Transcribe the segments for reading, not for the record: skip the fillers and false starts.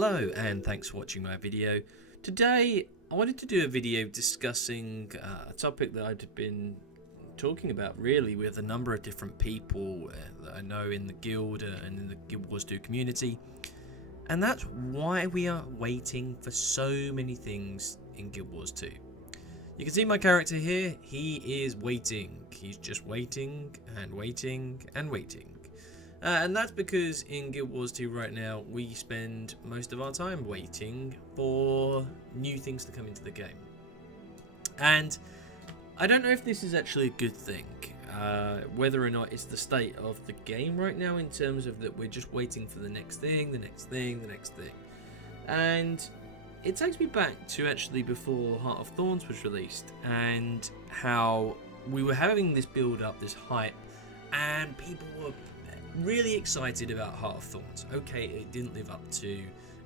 Hello and thanks for watching my video. Today I wanted to do a video discussing a topic that I'd been talking about really with a number of different people that I know in the guild and in the Guild Wars 2 community, and that's why we are waiting for so many things in Guild Wars 2. You can see my character here, he is waiting. He's just waiting and waiting and waiting. And that's because in Guild Wars 2 right now, we spend most of our time waiting for new things to come into the game. And I don't know if this is actually a good thing, whether or not it's the state of the game right now in terms of that we're just waiting for the next thing, the next thing, the next thing. And it takes me back to actually before Heart of Thorns was released and how we were having this build up, this hype, and people were really excited about Heart of Thorns. Okay, it didn't live up to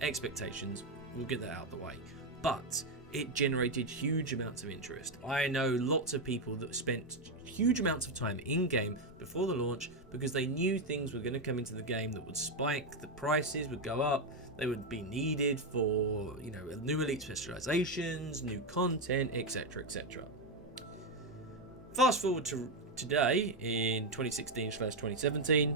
expectations, we'll get that out of the way, but it generated huge amounts of interest. I know lots of people that spent huge amounts of time in-game before the launch because they knew things were going to come into the game that would spike, the prices would go up, they would be needed for, you know, new elite specializations, new content, etc, etc. Fast forward to today in 2016/2017,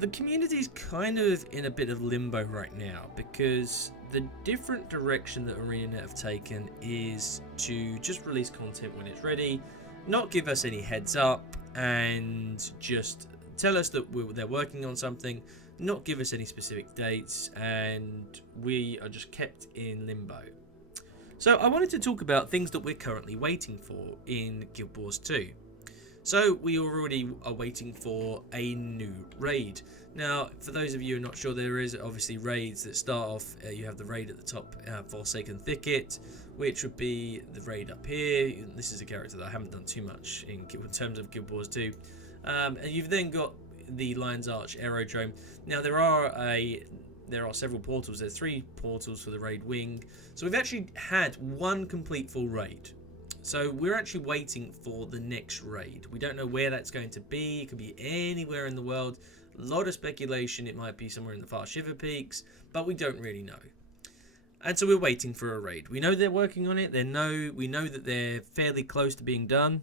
the community is kind of in a bit of limbo right now because the different direction that ArenaNet have taken is to just release content when it's ready, not give us any heads up, and just tell us that they're working on something, not give us any specific dates, and we are just kept in limbo. So I wanted to talk about things that we're currently waiting for in Guild Wars 2. So we already are waiting for a new raid. Now, for those of you who are not sure, there is obviously raids that start off, you have the raid at the top, Forsaken Thicket, which would be the raid up here. This is a character that I haven't done too much in terms of Guild Wars 2. And you've then got the Lion's Arch Aerodrome. Now, there are several portals. There's 3 portals for the raid wing. So we've actually had one complete full raid. So we're actually waiting for the next raid. We don't know where that's going to be. It could be anywhere in the world. A lot of speculation. It might be somewhere in the far Shiver Peaks, but we don't really know. And so we're waiting for a raid. We know they're working on it. We know that they're fairly close to being done,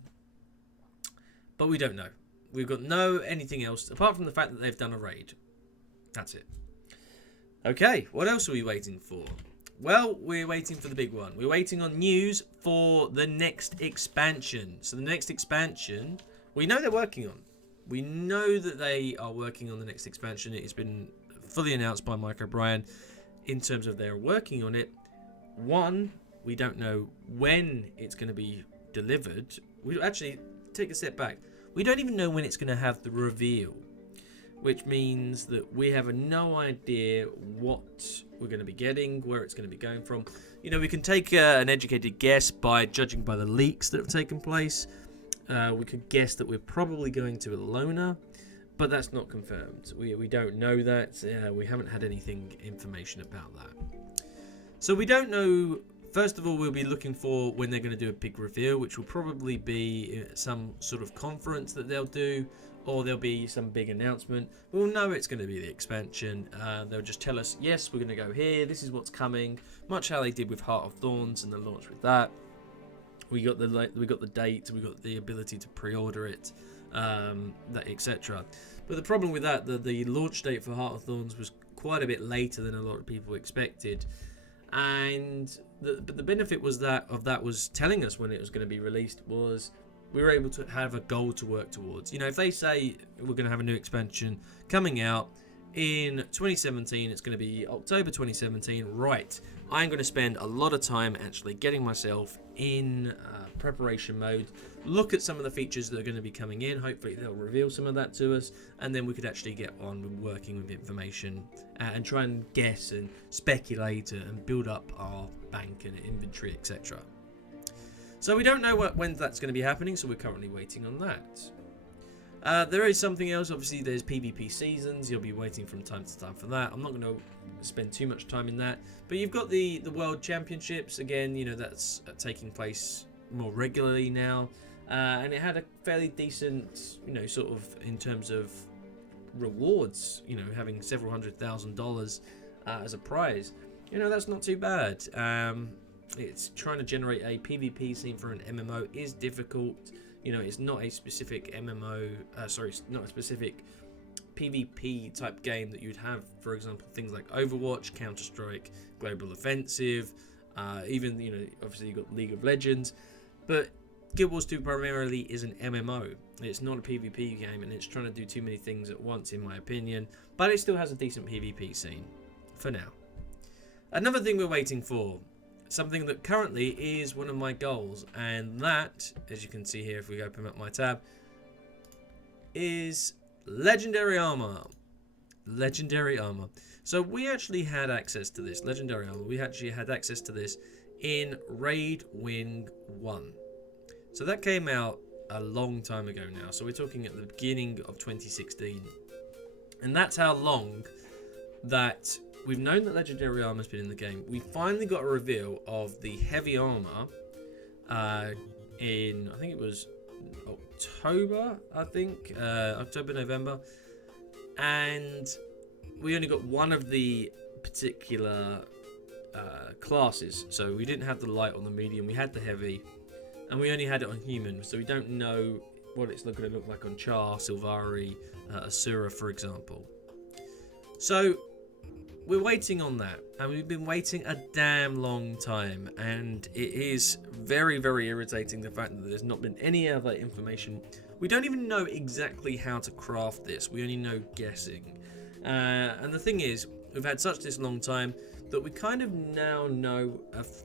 but we don't know. We've got anything else apart from the fact that they've done a raid. That's it. Okay, what else are we waiting for? Well, we're waiting for the big one. We're waiting on news for the next expansion. So the next expansion, we know they're working on. We know that they are working on the next expansion. It has been fully announced by Mike O'Brien in terms of they're working on it. One, we don't know when it's going to be delivered. We actually take a step back. We don't even know when it's going to have the reveal, which means that we have no idea what we're going to be getting, where it's going to be going from. You know, we can take an educated guess by judging by the leaks that have taken place. We could guess that we're probably going to Alona, but that's not confirmed. We don't know that. We haven't had information about that. So we don't know. First of all, we'll be looking for when they're going to do a big reveal, which will probably be some sort of conference that they'll do, or there'll be some big announcement. We'll know it's going to be the expansion. They'll just tell us, yes, we're going to go here. This is what's coming. Much how they did with Heart of Thorns and the launch with that. We got the date. We got the ability to pre-order it, etc. But the problem with that, the launch date for Heart of Thorns was quite a bit later than a lot of people expected, and the benefit was that was telling us when it was going to be released was we were able to have a goal to work towards. You know, if they say we're going to have a new expansion coming out in 2017, it's going to be October 2017, right, I'm going to spend a lot of time actually getting myself in preparation mode, look at some of the features that are going to be coming in, hopefully they'll reveal some of that to us, and then we could actually get on with working with information and try and guess and speculate and build up our bank and inventory, etc. So we don't know when that's going to be happening, so we're currently waiting on that. There is something else. Obviously, there's PvP seasons. You'll be waiting from time to time for that. I'm not going to spend too much time in that. But you've got the World Championships. Again, you know, that's taking place more regularly now. And it had a fairly decent, you know, sort of in terms of rewards, you know, having several $100,000 as a prize, you know, that's not too bad. It's trying to generate a PvP scene for an MMO is difficult. You know, it's not a specific MMO, it's not a specific PvP type game that you'd have, for example, things like Overwatch, Counter-Strike, Global Offensive, even, you know, obviously you've got League of Legends, but Guild Wars 2 primarily is an MMO. It's not a PvP game, and it's trying to do too many things at once, in my opinion, but it still has a decent PvP scene, for now. Another thing we're waiting for, something that currently is one of my goals, and that, as you can see here if we open up my tab, is Legendary Armor. Legendary Armor. So we actually had access to this, Legendary Armor, we actually had access to this in Raid Wing 1. So that came out a long time ago now, so we're talking at the beginning of 2016. And that's how long that we've known that Legendary Armor's been in the game. We finally got a reveal of the heavy armor in, I think it was October, October, November. And we only got one of the particular classes. So we didn't have the light on the medium, we had the heavy. And we only had it on human, so we don't know what it's going to look like on Char, Sylvari, Asura, for example. So we're waiting on that, and we've been waiting a damn long time, and it is very, very irritating the fact that there's not been any other information. We don't even know exactly how to craft this, we only know guessing. And the thing is, we've had such this long time that we kind of now know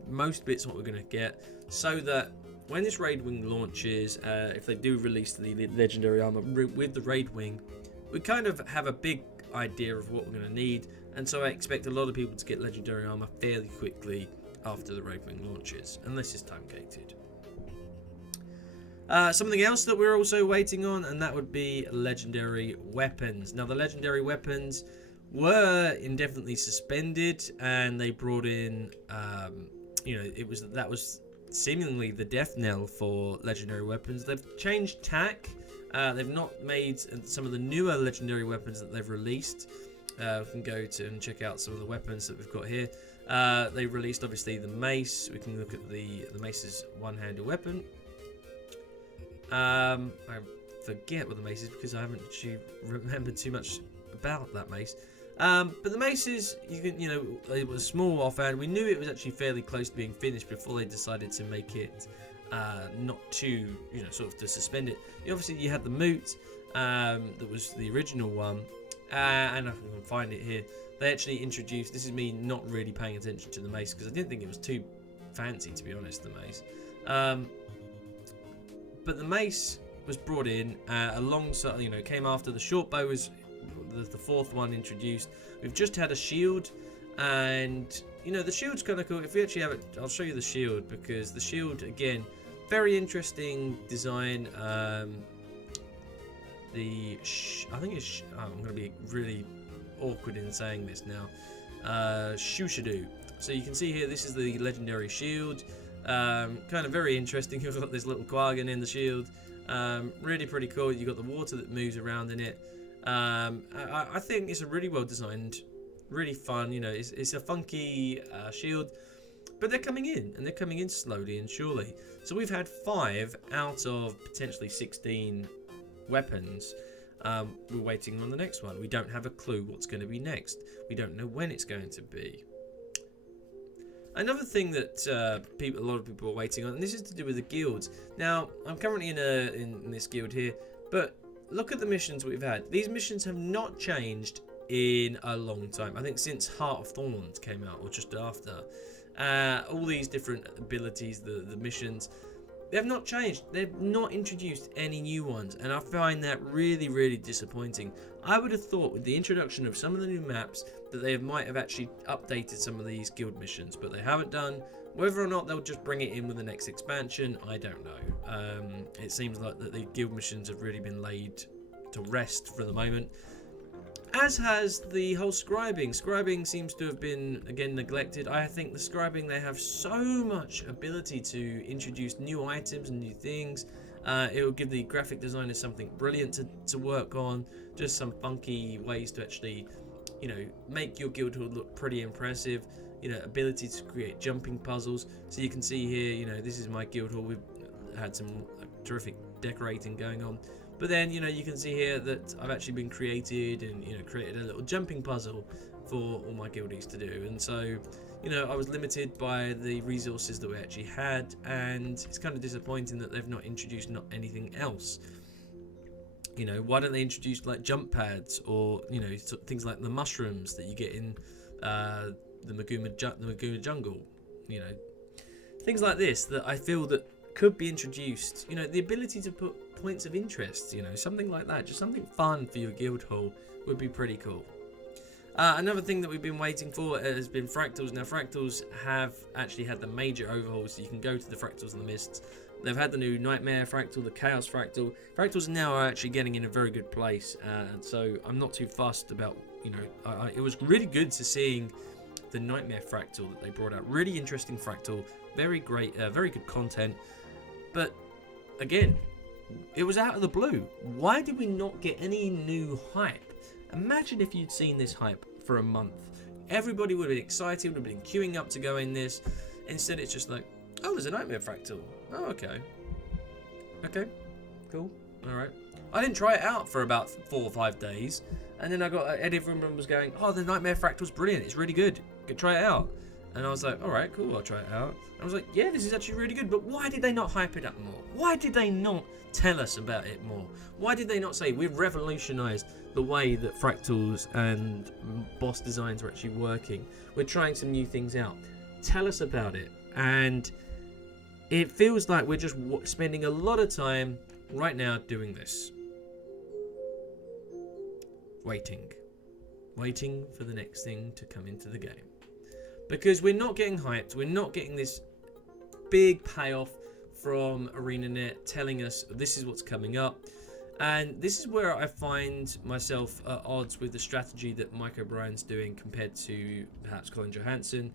most bits what we're going to get, so that when this Raid Wing launches, if they do release the Legendary Armor with the Raid Wing, we kind of have a big idea of what we're going to need, and so I expect a lot of people to get Legendary Armor fairly quickly after the Raid Wing launches, unless it's time-gated. Something else that we're also waiting on, and that would be Legendary Weapons. Now, the Legendary Weapons were indefinitely suspended, and they brought in, you know, that was seemingly the death knell for Legendary Weapons. They've changed tack. They've not made some of the newer Legendary Weapons that they've released. We can go to and check out some of the weapons that we've got here. They released obviously the mace. We can look at the mace's one-handed weapon. I forget what the mace is because I haven't actually remembered too much about that mace. But the maces, you know, it was a small offhand. We knew it was actually fairly close to being finished before they decided to make it not too, you know, sort of to suspend it. Obviously, you had the moot that was the original one, and I can find it here. They actually introduced. This is me not really paying attention to the mace because I didn't think it was too fancy, to be honest. The mace, but the mace was brought in alongside. You know, came after the short bow was the fourth one introduced. We've just had a shield, and you know the shield's kind of cool. If we actually have it, I'll show you the shield, because the shield, again, very interesting design. I think it's I'm going to be really awkward in saying this now. Shushadu. So you can see here, this is the legendary shield. Kind of very interesting. You've got this little Quaggan in the shield. Really pretty cool. You've got the water that moves around in it. I think it's a really well designed, really fun. You know, it's a funky shield, but they're coming in, and they're coming in slowly and surely. So we've had 5 out of potentially 16 weapons. We're waiting on the next one. We don't have a clue what's going to be next. We don't know when it's going to be. Another thing that a lot of people are waiting on, and this is to do with the guilds. Now, I'm currently in this guild here, but look at the missions we've had. These missions have not changed in a long time. I think since Heart of Thorns came out, or just after. All these different abilities, the missions, they have not changed. They've not introduced any new ones, and I find that really, really disappointing. I would have thought with the introduction of some of the new maps that they might have actually updated some of these guild missions, but they haven't done. Whether or not they'll just bring it in with the next expansion, I don't know. It seems like that the guild missions have really been laid to rest for the moment. As has the whole scribing. Scribing seems to have been, again, neglected. I think the scribing, they have so much ability to introduce new items and new things. It will give the graphic designers something brilliant to work on, just some funky ways to actually, you know, make your guild hall look pretty impressive. You know, ability to create jumping puzzles. So you can see here, you know, this is my guild hall. We've had some terrific decorating going on. But then, you know, you can see here that I've actually been created and, you know, created a little jumping puzzle for all my guildies to do. And so, you know, I was limited by the resources that we actually had, and it's kind of disappointing that they've not introduced anything else. You know, why don't they introduce like jump pads, or, you know, things like the mushrooms that you get in the Maguma jungle, you know, things like this that I feel that could be introduced. You know, the ability to put points of interest, you know, something like that, just something fun for your guild hall would be pretty cool. Another thing that we've been waiting for has been fractals. Now, fractals have actually had the major overhauls, so you can go to the fractals and the mists. They've had the new nightmare fractal, the chaos fractal. Fractals now are actually getting in a very good place, and so I'm not too fussed about, you know, it was really good to seeing the nightmare fractal that they brought out. Really interesting fractal, very great, very good content. But again, it was out of the blue. Why did we not get any new hype? Imagine if you'd seen this hype for a month. Everybody would have been excited, would have been queuing up to go in this. Instead, it's just like, oh, there's a nightmare fractal. Oh, okay. Okay, cool. All right. I didn't try it out for about 4 or 5 days. And then I got everyone was going, oh, the nightmare fractal's brilliant. It's really good. Go try it out. And I was like, all right, cool, I'll try it out. I was like, yeah, this is actually really good. But why did they not hype it up more? Why did they not tell us about it more? Why did they not say, we've revolutionized the way that fractals and boss designs are actually working? We're trying some new things out. Tell us about it. And it feels like we're just spending a lot of time right now doing this. Waiting for the next thing to come into the game. Because we're not getting hyped, we're not getting this big payoff from ArenaNet telling us this is what's coming up. And this is where I find myself at odds with the strategy that Mike O'Brien's doing compared to perhaps Colin Johansson.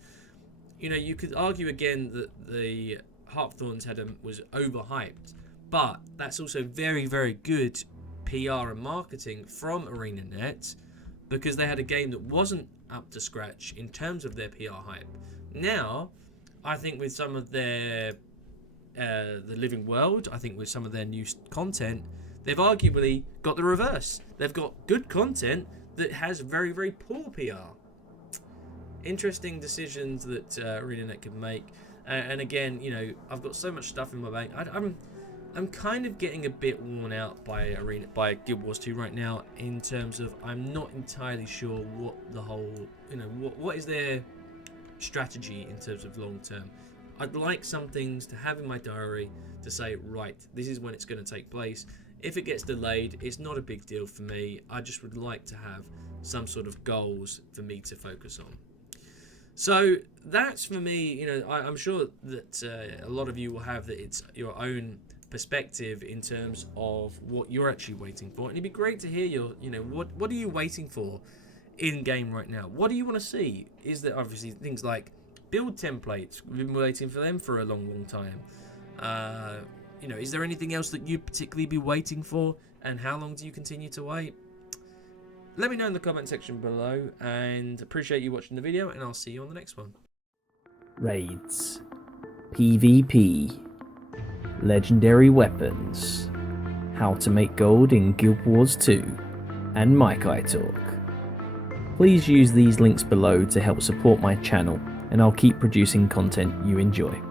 You know, you could argue again that the Heart of Thorns was overhyped, but that's also very, very good PR and marketing from ArenaNet, because they had a game that wasn't up to scratch in terms of their PR hype. Now, I think with some of their the Living World, I think with some of their new content, they've arguably got the reverse. They've got good content that has very, very poor PR. Interesting decisions that ArenaNet can make. And again, you know, I've got so much stuff in my bank. I'm kind of getting a bit worn out by Guild Wars 2 right now, in terms of I'm not entirely sure what the whole, you know, what is their strategy in terms of long term. I'd like some things to have in my diary to say, right, this is when it's going to take place. If it gets delayed, it's not a big deal for me. I just would like to have some sort of goals for me to focus on. So that's for me. You know, I'm sure that a lot of you will have that it's your own perspective in terms of what you're actually waiting for, and it'd be great to hear your, you know, what are you waiting for in game right now? What do you want to see? Is there obviously things like build templates? We've been waiting for them for a long time. You know, is there anything else that you'd particularly be waiting for, and how long do you continue to wait? Let me know in the comment section below, and appreciate you watching the video, and I'll see you on the next one. Raids, PvP, legendary weapons, how to make gold in Guild Wars 2, and Mike I Talk. Please use these links below to help support my channel, and I'll keep producing content you enjoy.